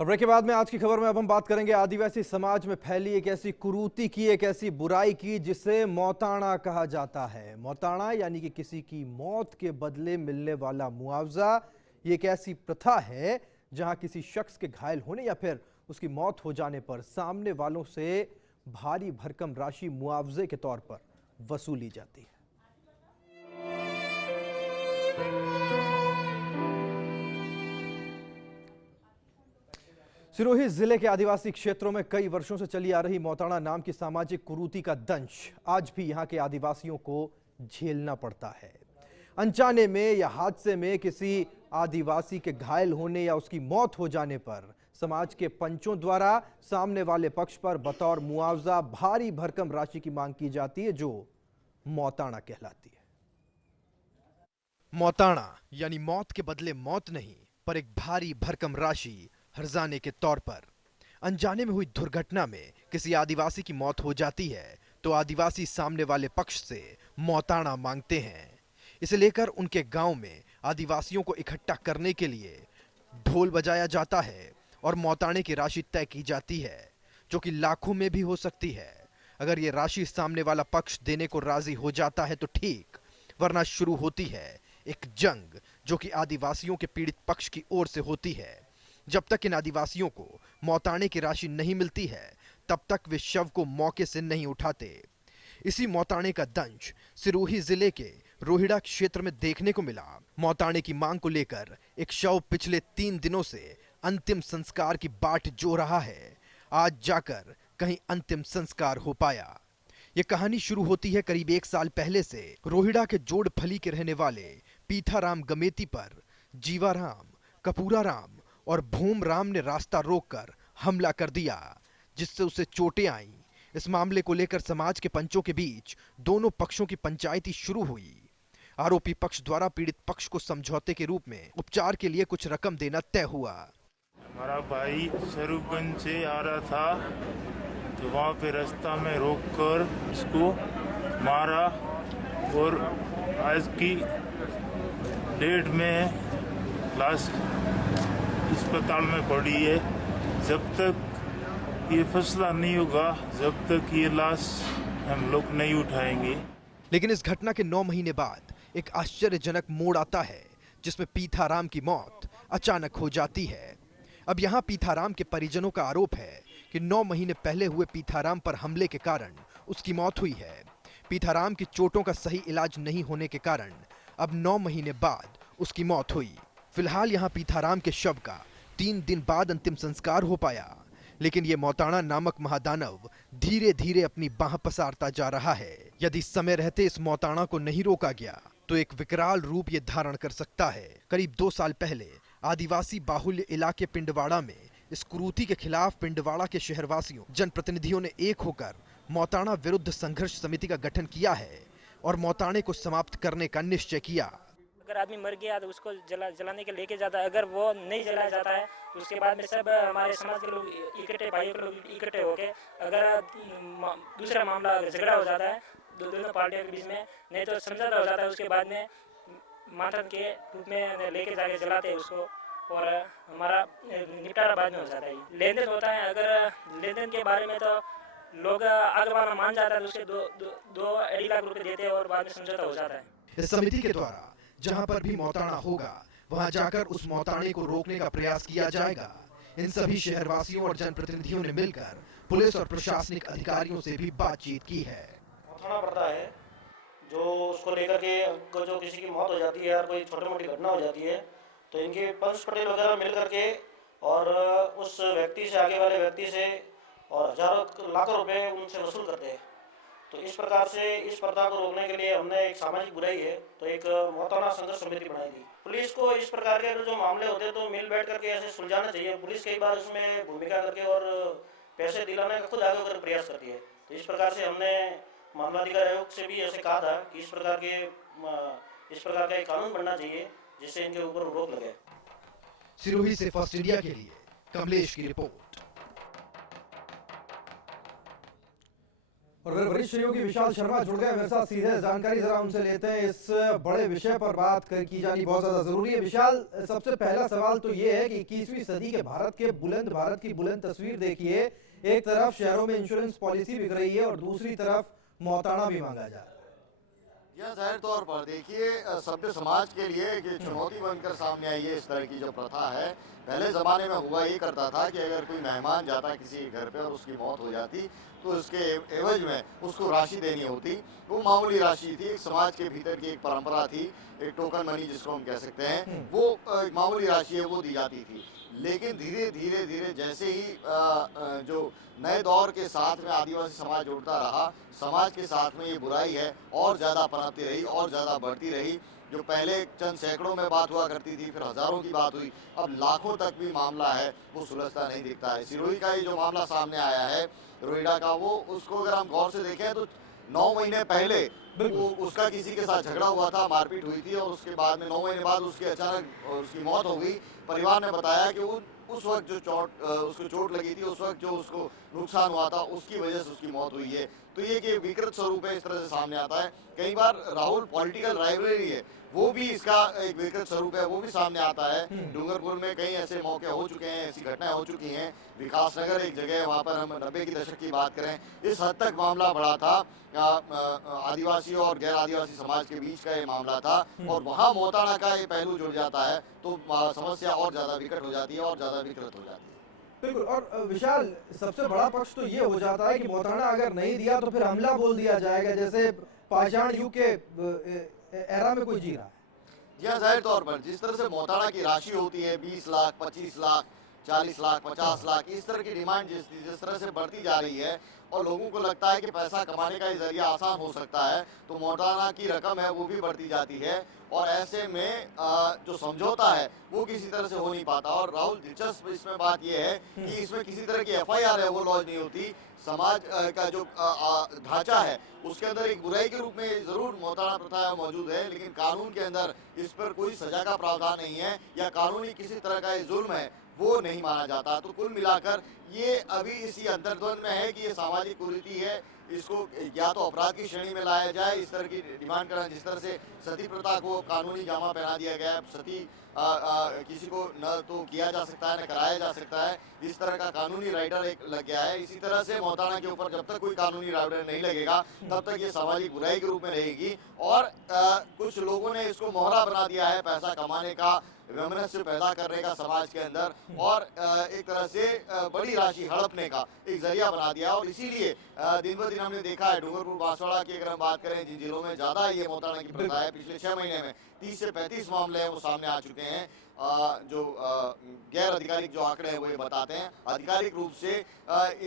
और ब्रेक के बाद में आज की खबर में अब हम बात करेंगे आदिवासी समाज में फैली एक ऐसी कुरीति की, एक ऐसी बुराई की जिसे मौताना कहा जाता है। मौताना यानी कि किसी की मौत के बदले मिलने वाला मुआवजा। ये एक ऐसी प्रथा है जहां किसी शख्स के घायल होने या फिर उसकी मौत हो जाने पर सामने वालों से भारी भरकम राशि मुआवजे के तौर पर वसूली जाती है। सिरोही जिले के आदिवासी क्षेत्रों में कई वर्षों से चली आ रही मौताना नाम की सामाजिक कुरीति का दंश आज भी यहां के आदिवासियों को झेलना पड़ता है। अनजाने में या हादसे में किसी आदिवासी के घायल होने या उसकी मौत हो जाने पर समाज के पंचों द्वारा सामने वाले पक्ष पर बतौर मुआवजा भारी भरकम राशि की मांग की जाती है, जो मौताना कहलाती है। मौताना यानी मौत के बदले मौत नहीं, पर एक भारी भरकम राशि हर्जाने के तौर पर। अनजाने में हुई दुर्घटना में किसी आदिवासी की मौत हो जाती है तो आदिवासी सामने वाले पक्ष से मौताना मांगते हैं। इसे लेकर उनके गांव में आदिवासियों को इकट्ठा करने के लिए ढोल बजाया जाता है और मौताने की राशि तय की जाती है, जो कि लाखों में भी हो सकती है। अगर ये राशि सामने वाला पक्ष देने को राजी हो जाता है तो ठीक, वरना शुरू होती है एक जंग, जो कि आदिवासियों के पीड़ित पक्ष की ओर से होती है। जब तक इन आदिवासियों को मौताने की राशि नहीं मिलती है, तब तक वे शव को मौके से नहीं उठाते। इसी मौताने का दंश सिरोही जिले के रोहिड़ा क्षेत्र में देखने को मिला। मौताने की मांग को लेकर एक शव पिछले 3 दिनों से अंतिम संस्कार की बाट जो रहा है। आज जाकर कहीं अंतिम संस्कार हो पाया। ये कहानी शुरू होती है करीब 1 साल पहले से। रोहिड़ा के जोड़फली के रहने वाले पीठाराम गमेती पर जीवाराम, कपूराराम और भूमराम ने रास्ता रोककर हमला कर दिया, जिससे उसे चोटें आईं। इस मामले को लेकर समाज के पंचों के बीच दोनों पक्षों की पंचायती शुरू हुई। आरोपी पक्ष द्वारा पीड़ित पक्ष को समझौते के रूप में उपचार के लिए कुछ रकम देना तय हुआ। हमारा भाई स्वरूपगंज से आ रहा था, तो वहाँ पे रास्ता में रोककर इसको मारा और आज की डेट में लाश अस्पताल में पड़ी है। जब तक ये फैसला नहीं होगा, जब तक ये लाश हम लोग नहीं उठाएंगे। लेकिन इस घटना के 9 महीने बाद एक आश्चर्यजनक मोड़ आता है, जिसमें पीठाराम की मौत अचानक हो जाती है। अब यहाँ पीठाराम के परिजनों का आरोप है कि 9 महीने पहले हुए पीठाराम पर हमले के कारण उसकी मौत हुई है। पीठाराम की चोटों का सही इलाज नहीं होने के कारण अब 9 महीने बाद उसकी मौत हुई। फिलहाल यहाँ पीठाराम के शव का 3 दिन बाद अंतिम संस्कार हो पाया, लेकिन ये मौताना नामक महादानव धीरे धीरे अपनी बाह पसारता जा रहा है। यदि समय रहते इस मौताना को नहीं रोका गया तो एक विकराल रूप ये धारण कर सकता है। करीब 2 साल पहले आदिवासी बाहुल्य इलाके पिंडवाड़ा में इस कुरीति के खिलाफ पिंडवाड़ा के शहरवासियों, जनप्रतिनिधियों ने एक होकर मौताना विरुद्ध संघर्ष समिति का गठन किया है और मौताने को समाप्त करने का निश्चय किया। अगर आदमी मर गया तो उसको जलाने के लेके जाता है। अगर वो नहीं जलाया जाता है तो उसके बाद में सब हमारे समाज के लोग इकट्ठे, भाइयों के लोग इकट्ठे होके अगर दूसरा मामला झगड़ा हो जाता है दोनों पार्टियों के बीच में, नहीं तो समझौता हो जाता है, उसके बाद में मातम के रूप में लेके जाके जलाते हैं उसको और हमारा निपटारा बाद में हो जाता है। लेन देन होता है, अगर लेन देन के बारे में तो लोग आगे वाला मान जाता है, उसके 2-2.5 लाख रुपए देते हैं और बाद में समझौता हो जाता है। इस समिति के द्वारा जहां पर भी मौताना होगा, वहां जाकर उस मौताने को रोकने का प्रयास किया जाएगा। इन सभी शहरवासियों और जनप्रतिनिधियों ने मिलकर पुलिस और प्रशासनिक अधिकारियों से भी बातचीत की है। मौताना पड़ता है जो उसको लेकर के जो किसी की मौत हो जाती है और कोई छोटी मोटी घटना हो जाती है, तो इनके पंच पटेल वगैरह मिल करके और उस व्यक्ति से, आगे वाले व्यक्ति से और हजारों लाखों रुपए उनसे वसूल करते हैं। तो इस प्रकार से इस प्रथा को रोकने के लिए हमने एक सामाजिक बुराई है तो एक मौताना संघर्ष समिति बनाई थी। पुलिस को इस प्रकार के जो मामले होते हैं तो मिल बैठ करके ऐसे सुलझाना चाहिए। पुलिस कई बार इसमें भूमिका करके और पैसे दिलाने का खुद आगे होकर प्रयास करती है। तो इस प्रकार से हमने मानवाधिकार आयोग से भी ऐसे कहा था कि इस प्रकार का एक कानून बनना चाहिए जिससे इनके ऊपर रोक लगे। सिरोही से फर्स्ट इंडिया के लिए कमलेश की रिपोर्ट। और फिर वरिष्ठ सहयोगी विशाल शर्मा जुड़ गए मेरे साथ सीधे। जानकारी जरा उनसे लेते हैं, इस बड़े विषय पर बात की जानी बहुत ज्यादा जरूरी है। विशाल, सबसे पहला सवाल तो ये है कि 21वीं सदी के भारत की बुलंद तस्वीर देखिए। एक तरफ शहरों में इंश्योरेंस पॉलिसी बिक रही है और दूसरी तरफ मोहताना भी मांगा जा रहा है। यह जाहिर तौर पर देखिए सभ्य समाज के लिए एक चुनौती बनकर सामने आई है। इस तरह की जो प्रथा है, पहले ज़माने में हुआ ये करता था कि अगर कोई मेहमान जाता किसी घर पे और उसकी मौत हो जाती तो उसके एवज में उसको राशि देनी होती। वो मामूली राशि थी, एक समाज के भीतर की एक परंपरा थी, एक टोकन मनी जिसको हम कह सकते हैं, वो एक मामूली राशि है वो दी जाती थी। लेकिन धीरे धीरे जैसे ही जो नए दौर के साथ में आदिवासी समाज जुड़ता रहा, समाज के साथ में ये बुराई है और ज़्यादा पनपती रही और ज़्यादा बढ़ती रही। जो पहले चंद सैकड़ों में बात हुआ करती थी, फिर हज़ारों की बात हुई, अब लाखों तक भी मामला है वो सुलझता नहीं दिखता है। सिरोही का ये जो मामला सामने आया है रोहिड़ा का, वो उसको अगर हम गौर से देखें तो 9 महीने पहले वो उसका किसी के साथ झगड़ा हुआ था, मारपीट हुई थी और उसके बाद में 9 महीने बाद उसकी अचानक उसकी मौत हो गई। परिवार ने बताया कि उस वक्त जो उसको चोट लगी थी, उस वक्त जो उसको नुकसान हुआ था, उसकी वजह से उसकी मौत हुई है। तो ये कि विकृत स्वरूप है, इस तरह से सामने आता है। कई बार राहुल पॉलिटिकल राइवलरी है, वो भी इसका एक विकृत स्वरूप है, वो भी सामने आता है। डूंगरपुर में कई ऐसे मौके हो चुके हैं, ऐसी घटनाएं हो चुकी हैं। विकास नगर एक जगह है, वहाँ पर हम 90 के दशक की बात करें, इस हद तक मामला बढ़ा था। आदिवासी और गैर आदिवासी समाज के बीच का ये मामला था और वहाँ मोहताना का ये पहलू जुड़ जाता है तो समस्या और ज़्यादा विकट हो जाती है और ज़्यादा विकृत हो जाती है। बिल्कुल। और विशाल, सबसे बड़ा पक्ष तो ये हो जाता है कि मोहताना अगर नहीं दिया तो फिर हमला बोल दिया जाएगा, जैसे पाषाण युग के एरा में कोई जी रहा है। जी हाँ, जाहिर तौर पर जिस तरह से मोहताना की राशि होती है 20 लाख, 25 लाख, 40 लाख, 50 लाख, इस तरह की डिमांड जिस तरह से बढ़ती जा रही है और लोगों को लगता है कि पैसा कमाने का ये जरिया आसान हो सकता है, तो मोहताना की रकम है वो भी बढ़ती जाती है और ऐसे में जो समझौता है वो किसी तरह से हो नहीं पाता। और राहुल, दिलचस्प इसमें बात यह है कि इसमें किसी तरह की FIR है वो लॉन्च नहीं होती। समाज का जो ढांचा है उसके अंदर एक बुराई के रूप में जरूर मोहताना प्रथा मौजूद है, लेकिन कानून के अंदर इस पर कोई सजा का प्रावधान नहीं है या कानूनी किसी तरह का ये जुल्म है वो नहीं माना जाता। तो कुल मिलाकर ये अभी इसी अंतर्द्वंद में है कि ये सामाजिक कुरीति है, इसको या तो अपराध की श्रेणी में लाया जाए, इस तरह की डिमांड करना, जिस तरह से सती प्रथा को कानूनी जामा पहना दिया गया है, सती किसी को न तो किया जा सकता है न कराया जा सकता है, इस तरह का कानूनी राइडर एक लग गया है। इसी तरह से मोहताना के ऊपर जब तक कोई कानूनी राइडर नहीं लगेगा तब तक ये सामाजिक बुराई के रूप में रहेगी और कुछ लोगों ने इसको मोहरा बना दिया है पैसा कमाने का, वैमनस्य पैदा करने का समाज के अंदर और एक तरह से बड़ी राशि हड़पने का एक जरिया बना दिया। और इसीलिए दिन ब दिन हमने देखा है डूंगरपुर बांसवाड़ा की अगर हम बात करें, जिन जिलों में ज्यादा ये मोहताना की प्रथा है, पिछले 6 महीने में 30 से 35 मामले हैं वो सामने आ चुके हैं। जो गैर आधिकारिक जो आंकड़े हैं वो ये बताते हैं। आधिकारिक रूप से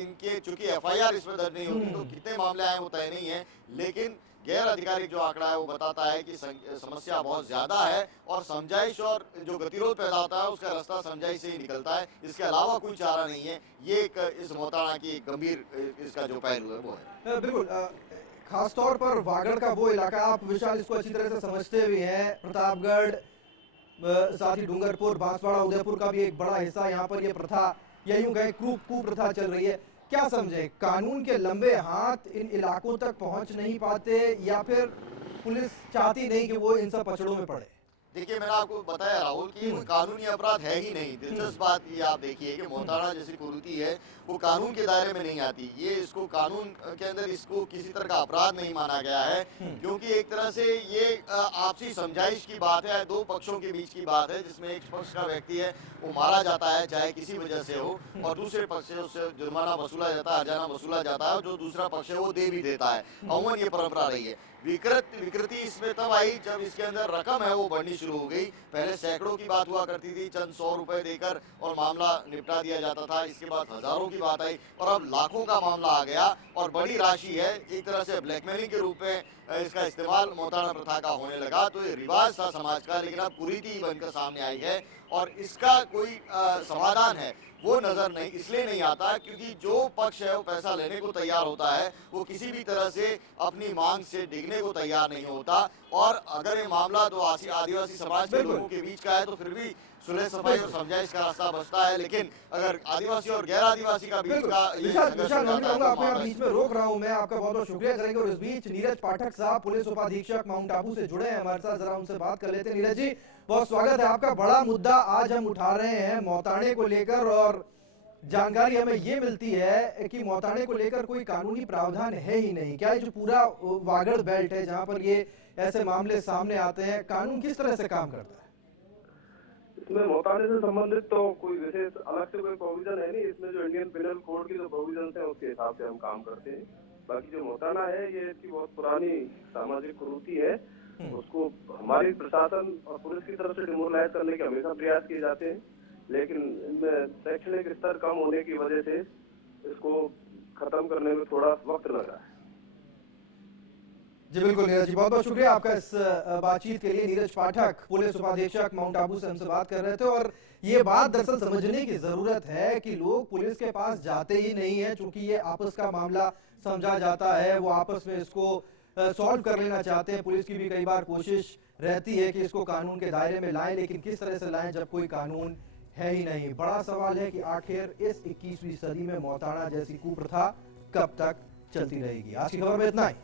इनके चूंकि FIR इसमें दर्ज नहीं होती तो कितने मामले आए वो तय नहीं है, लेकिन गैर आधिकारिक जो आंकड़ा है वो बताता है कि समस्या बहुत ज्यादा है और समझाइश और जो गतिरोध पैदा होता है उसका रास्ता समझाइश से ही निकलता है, इसके अलावा कोई चारा नहीं है। ये एक इस मोहताना की गंभीर इसका जो पहलू है वो है। बिल्कुल। खासतौर पर वागड़ का वो इलाका, आप विशाल इसको अच्छी तरह से समझते भी हैं, प्रतापगढ़, साथ ही डूंगरपुर, बांसवाड़ा, उदयपुर का भी एक बड़ा हिस्सा, यहाँ पर ये प्रथा या यूं कहें कुप्रथा चल रही है। क्या समझे, कानून के लंबे हाथ इन इलाकों तक पहुंच नहीं पाते या फिर पुलिस चाहती नहीं कि वो इन सब पचड़ों में पड़े? देखिए, मैंने आपको बताया राहुल कि कोई कानूनी अपराध है ही नहीं। दिलचस्प बात ये आप देखिए कि मोहताना जैसी कुरीति है वो कानून के दायरे में नहीं आती। ये इसको कानून के अंदर इसको किसी तरह का अपराध नहीं माना गया है, क्योंकि एक तरह से ये आपसी समझाइश की बात है, दो पक्षों के बीच की बात है, जिसमें एक पक्ष का व्यक्ति है वो मारा जाता है चाहे किसी वजह से हो और दूसरे पक्ष से उससे जुर्माना वसूला जाता है, हर्जाना वसूला जाता है और जो दूसरा पक्ष है वो दे भी देता है। अमूमन ये परंपरा रही है। विकृति इसमें तब आई जब इसके अंदर रकम है वो बढ़नी शुरू हो गई। पहले सैकड़ों की बात हुआ करती थी, चंद 100 रुपए देकर और मामला निपटा दिया जाता था। इसके बाद हजारों की बात आई और अब लाखों का मामला आ गया और बड़ी राशि है, एक तरह से ब्लैकमेलिंग के रूप में इसका इस्तेमाल मोहताड़ा प्रथा का होने लगा। तो ये रिवाज था समाज का, लेकिन अब कुरीति बनकर सामने आई है और इसका कोई समाधान है वो नजर नहीं इसलिए नहीं आता क्योंकि जो पक्ष है वो पैसा लेने को तैयार होता है, वो किसी भी तरह से अपनी मांग से डिगने को तैयार नहीं होता। और अगर ये मामला तो आदिवासी समाज के लोगों के बीच का है तो फिर भी सुलह सफाई और समझाइश का रास्ता बचता है, लेकिन अगर आदिवासी और गैर आदिवासी का बीच का ये संघर्ष हो जाता है तो आपको यहाँ बीच में रोक रहा हूँ मैं, आपका बहुत बहुत शुक्रिया करेंगे। और इस बीच नीरज पाठक साहब पुलिस उपाधीक्षक माउंट आबू से जुड़े हैं हमारे साथ, जरा उनसे बात कर लेते हैं। नीरज जी बहुत स्वागत है आपका। बड़ा मुद्दा आज हम उठा रहे हैं मोहताड़े को लेकर, और जानकारी हमें ये मिलती है कि मोहताड़े को लेकर कोई कानूनी प्रावधान है ही नहीं। क्या ये जो पूरा वागड़ बेल्ट है जहाँ पर ये ऐसे मामले सामने आते हैं, कानून किस तरह से काम करता है? इसमें मोहताड़े से संबंधित तो कोई विशेष अलग से कोई प्रोविजन है नहीं। इसमें जो इंडियन पिनल कोड की जो प्रोविजन है उसके हिसाब से हम काम करते हैं। बाकी जो मोहताड़ा है ये इसकी बहुत पुरानी सामाजिक कुरीति है, उसको हमारी प्रशासन और पुलिस की तरफ से डिमोरलाइज करने के हमेशा प्रयास किए जाते हैं, लेकिन इनमें शैक्षणिक स्तर कम होने की वजह से इसको खत्म करने में थोड़ा वक्त लगा है। जी बिल्कुल नीरज जी, बहुत बहुत शुक्रिया आपका इस बातचीत के लिए। नीरज पाठक पुलिस उपाधीक्षक माउंट आबू से हमसे बात कर रहे थे। और ये बात दरअसल समझने की जरूरत है कि लोग पुलिस के पास जाते ही नहीं है, चूंकि ये आपस का मामला समझा जाता है, वो आपस में इसको सॉल्व कर लेना चाहते हैं। पुलिस की भी कई बार कोशिश रहती है कि इसको कानून के दायरे में लाएं, लेकिन किस तरह से लाएं जब कोई कानून है ही नहीं। बड़ा सवाल है कि आखिर इस 21वीं सदी में मोहताड़ा जैसी कुप्रथा कब तक चलती रहेगी। आज की खबर में इतना ही।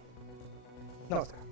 नमस्कार।